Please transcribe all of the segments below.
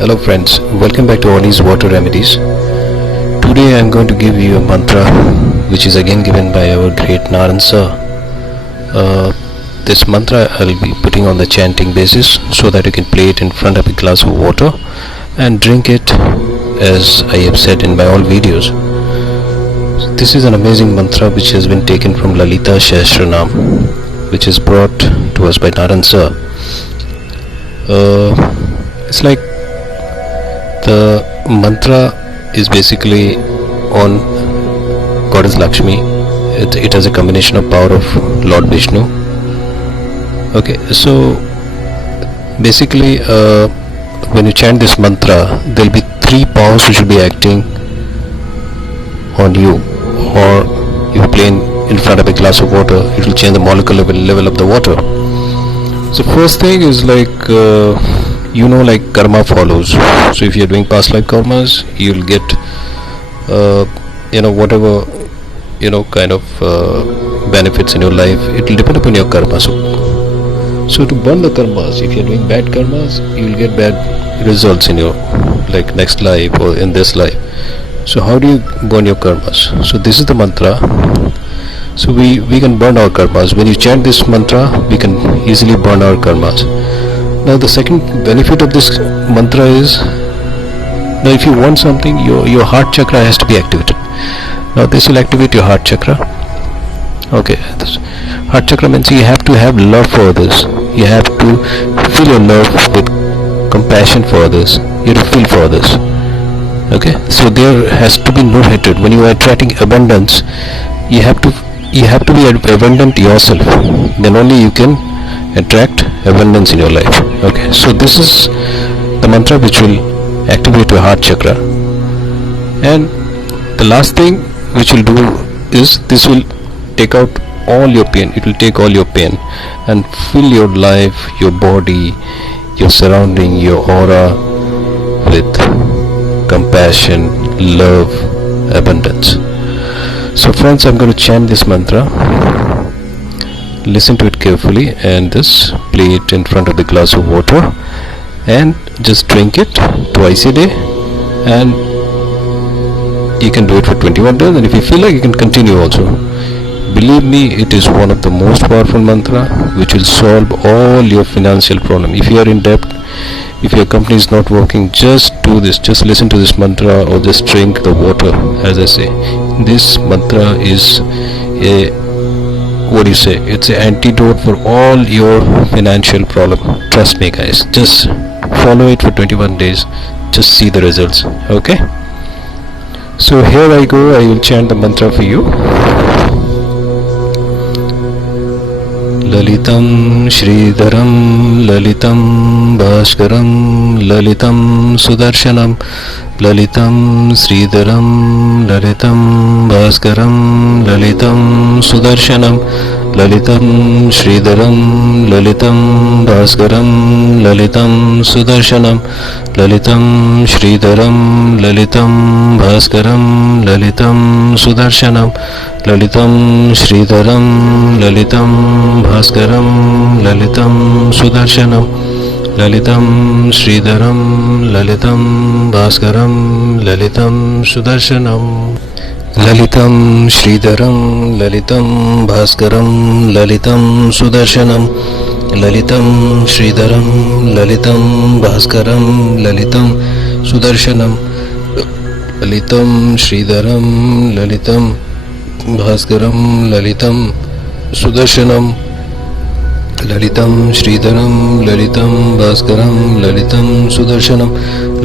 Hello friends, welcome back to Oni's Water Remedies. Today I am going to give you a mantra which is again given by our great Naran Sir. This mantra I will be putting on the chanting basis so that you can play it in front of a glass of water and drink it as I have said in my all videos. This is an amazing mantra which has been taken from Lalita Sahasranam, which is brought to us by Naran Sir. It's like the mantra is basically on Goddess Lakshmi. It has a combination of power of Lord Vishnu. Okay, so basically when you chant this mantra, there will be three powers which will be acting on you, or if you play in front of a glass of water, it will change the molecular level of the water. So first thing is like like karma follows. So if you're doing past life karmas, you'll get whatever kind of benefits in your life. It will depend upon your karma. So to burn the karmas, if you're doing bad karmas, you'll get bad results in your next life or in this life. So how do you burn your karmas? So this is the mantra. So we can burn our karmas. When you chant this mantra, we can easily burn our karmas. Now the second benefit of this mantra is, now if you want something, your heart chakra has to be activated. Now this will activate your heart chakra. Okay, this heart chakra means you have to have love for others. You have to feel your love with compassion for others. You have to feel for others. Okay, so there has to be no hatred. When you are attracting abundance, you have to be abundant yourself. Then only you can attract abundance in your life. Okay, so this is the mantra which will activate your heart chakra. And the last thing which will do is, this will take out all your pain. It will take all your pain and fill your life, your body, your surrounding, your aura with compassion, love, abundance. So friends, I'm going to chant this mantra. Listen to it carefully and just play it in front of the glass of water and just drink it twice a day, and you can do it for 21 days, and if you feel like, you can continue also. Believe me, it is one of the most powerful mantra which will solve all your financial problem. If you are in debt, if your company is not working, just do this. Just listen to this mantra or just drink the water. As I say, this mantra is it's an antidote for all your financial problem. Trust me guys, just follow it for 21 days. Just see the results. Okay, so here I go. I will chant the mantra for you. Lalitam Shridharam Lalitam Bhaskaram Lalitam Sudarshanam Lalitam Shridharam Lalitam Bhaskaram Lalitam Sudarshanam Lalitam Shridharam Lalitam Bhaskaram Lalitam Sudarshanam Lalitam Shridharam Lalitam Bhaskaram Lalitam Sudarshanam Lalitam Shridharam Lalitam Bhaskaram Lalitam Sudarshanam Lalitam Shridharam Lalitam Bhaskaram Lalitam Sudarshanam Lalitam Shridharam Lalitam Bhaskaram Lalitam Sudarshanam Lalitam Shridharam Lalitam Bhaskaram Lalitam Sudarshanam Lalitam Shridharam Lalitam Bhaskaram Lalitam Sudarshanam Lalitam Shridharam Lalitam Bhaskaram Lalitam Sudarshanam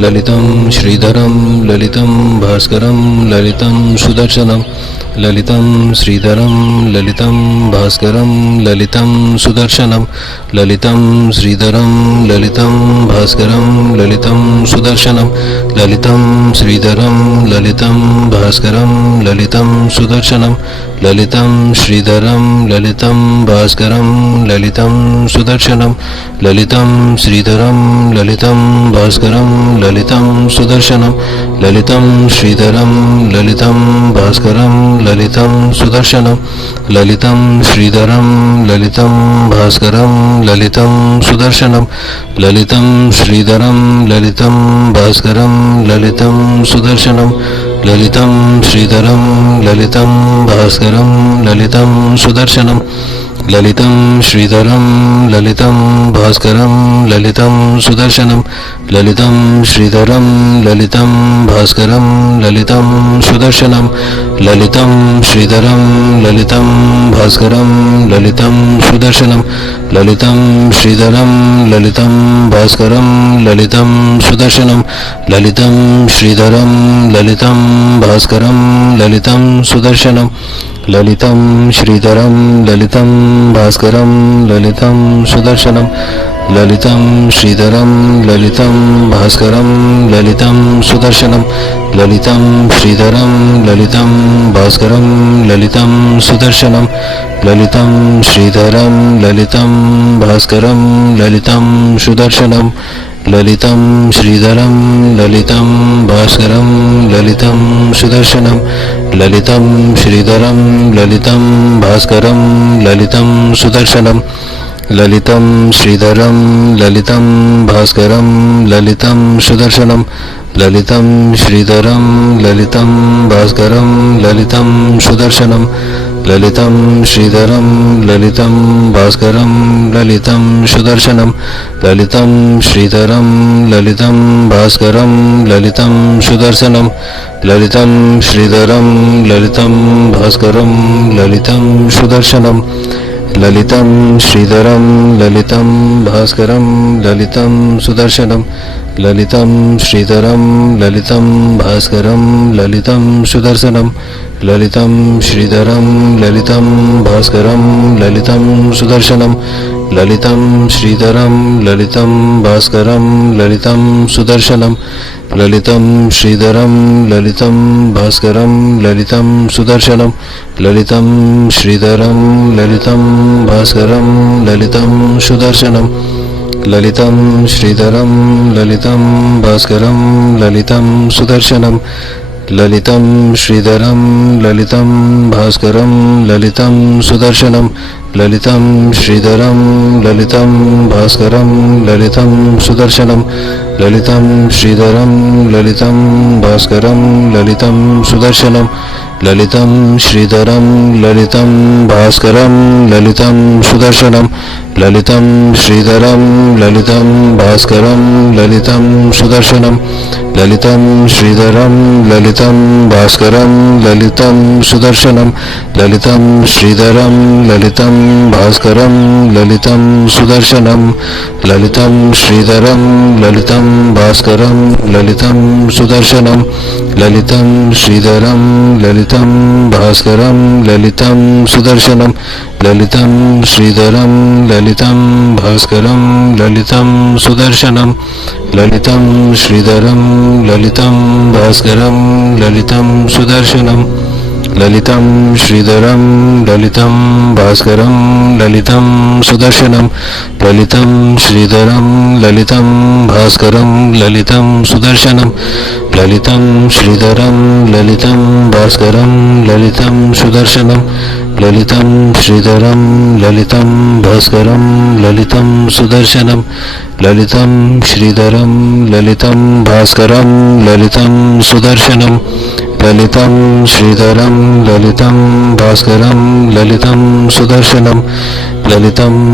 Lalitam Shridharam Lalitam Bhaskaram Lalitam Sudarshanam Lalitam Shridharam Lalitam Bhaskaram Lalitam Sudarshanam Lalitam Shridharam Lalitam Bhaskaram Lalitam Sudarshanam Lalitam Shridharam Lalitam Bhaskaram Lalitam Sudarshanam Lalitam Shridharam Lalitam Bhaskaram Lalitam Sudarshanam Lalitam Shridharam Lalitam Bhaskaram Lalitam Sudarshanam Lalitam Shridharam Lalitam Bhaskaram ललितं सुदर्शनं ललितं श्रीधरं ललितं भास्करं ललितं सुदर्शनं ललितं श्रीधरं ललितं भास्करं ललितं सुदर्शनं ललितं श्रीधरं ललितं भास्करं ललितं सुदर्शनं ललितं श्रीधरं ललितं भास्करं ललितं सुदर्शनं ललितं श्रीधरं ललितं भास्करं ललितं सुदर्शनं ललितं श्रीधरं ललितं भास्करं ललितं सुदर्शनं ललितं श्रीधरं ललितं भास्करं ललितं सुदर्शनं ललितं श्रीधरं ललितं भास्करं ललितं सुदर्शनं ललितं श्रीधरं ललितं भास्करं ललितं सुदर्शनं ललितं श्रीधरं ललितं भास्करं ललितं सुदर्शनं ललितं श्रीधरं ललितं भास्करं ललितं सुदर्शनं ललितं श्रीधरं ललितं भास्करं ललितं सुदर्शनं ललितं श्रीधरं ललितं भास्करं ललितं सुदर्शनं ललितं श्रीधरं ललितं भास्करं ललितं सुदर्शनं ललितं श्रीधरं ललितं भास्करं ललितं सुदर्शनं ललितं श्रीधरं ललितं भास्करं ललितं सुदर्शनं ललितं श्रीधरं ललितं भास्करं ललितं सुदर्शनं ललितं श्रीधरं ललितं भास्करं ललितं सुदर्शनं ललितं श्रीधरं ललितं भास्करं ललितं सुदर्शनं ललितं श्रीधरं ललितं भास्करं ललितं सुदर्शनं ललितं श्रीधरं ललितं भास्करं ललितं सुदर्शनं ललितं श्रीधरं ललितं भास्करं ललितं सुदर्शनं ललितं श्रीधरं ललितं भास्करं ललितं सुदर्शनं ललितं श्रीधरं ललितं भास्करं ललितं सुदर्शनं ललितं श्रीधरं ललितं भास्करं ललितं सुदर्शनं ललितं श्रीधरं ललितं भास्करं ललितं सुदर्शनं ललितं श्रीधरं ललितं भास्करं ललितं सुदर्शनं ललितं श्रीधरं ललितं भास्करं ललितं सुदर्शनं ललितं श्रीधरं ललितं भास्करं ललितं सुदर्शनं ललितं श्रीधरं ललितं भास्करं ललितं सुदर्शनं ललितं श्रीधरं ललितं भास्करं ललितं सुदर्शनं ललितं श्रीधरं ललितं भास्करं ललितं सुदर्शनं ललितं श्रीधरं ललितं भास्करं ललितं सुदर्शनं ललितं श्रीधरं ललितं भास्करं ललितं सुदर्शनं ललितं श्रीधरं ललितं भास्करं ललितं सुदर्शनं ललितं श्रीधरं ललितं भास्करं ललितं सुदर्शनं ललितं श्रीधरं ललितं भास्करं ललितं सुदर्शनं ललितं श्रीधरं ललितं भास्करं ललितं सुदर्शनं ललितं श्रीधरं ललितं भास्करं ललितं सुदर्शनं ललितं श्रीधरं ललितं भास्करं ललितं सुदर्शनं ललितं श्रीधरं ललितं भास्करं ललितं सुदर्शनं ललितं श्रीधरं ललितं भास्करं ललितं सुदर्शनं ललितं श्रीधरं ललितं भास्करं ललितं सुदर्शनं ललितं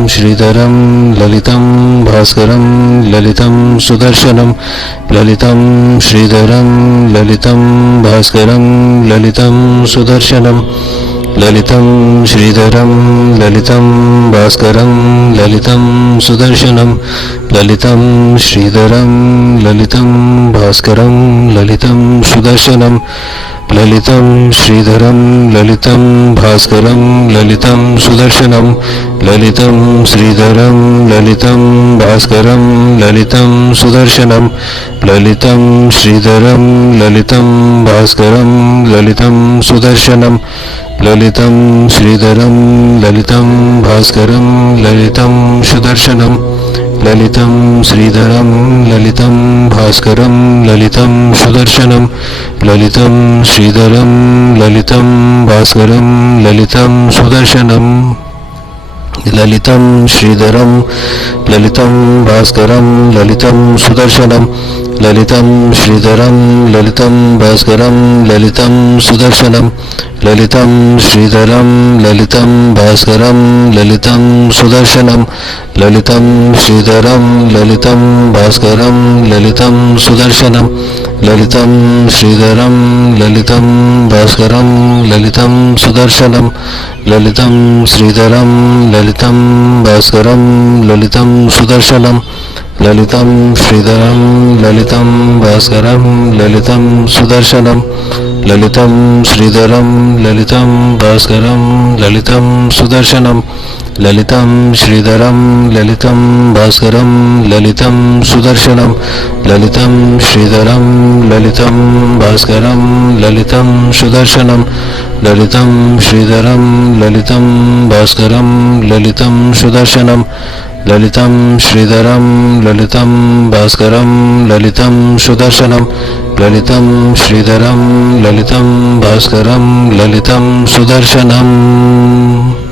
श्रीधरं ललितं भास्करं ललितं सुदर्शनं ललितं श्रीधरं ललितं भास्करं ललितं सुदर्शनं ललितं श्रीधरं ललितं भास्करं ललितं सुदर्शनं ललितं श्रीधरं ललितं भास्करं ललितं सुदर्शनं ललितं श्रीधरं ललितं भास्करं ललितं सुदर्शनं ललितं श्रीधरं ललितं भास्करं ललितं सुदर्शनं ललितं श्रीधरं ललितं भास्करं ललितं सुदर्शनं ललितं श्रीधरं ललितं भास्करं ललितं सुदर्शनं ललितं श्रीधरं ललितं भास्करं भास्करं ललितं सुदर्शनं ललितं श्रीधरं ललितं भास्करं ललितं सुदर्शनं ललितं श्रीधरं ललितं भास्करं ललितं सुदर्शनं ललितं श्रीधरं ललितं भास्करं ललितं सुदर्शनं ललितं श्रीधरं ललितं भास्करं ललितं सुदर्शनं ललितं श्रीधरं ललितं भास्करं ललितं सुदर्शनं ललितं श्रीधरं ललितं भास्करं ललितं सुदर्शनं ललितं श्रीधरं ललितं भास्करं ललितं सुदर्शनं ललितं श्रीधरं ललितं भास्करं ललितं सुदर्शनं ललितं श्रीधरं ललितं भास्करं ललितं सुदर्शनं ललितं श्रीधरं ललितं भास्करं ललितं सुदर्शनं ललितं श्रीधरं ललितं भास्करं ललितं सुदर्शनं ललितं श्रीधरं ललितं भास्करं ललितं सुदर्शनं ललितं श्रीधरं ललितं भास्करं ललितं सुदर्शनं ललितं श्रीधरं ललितं भास्करं ललितं सुदर्शनम्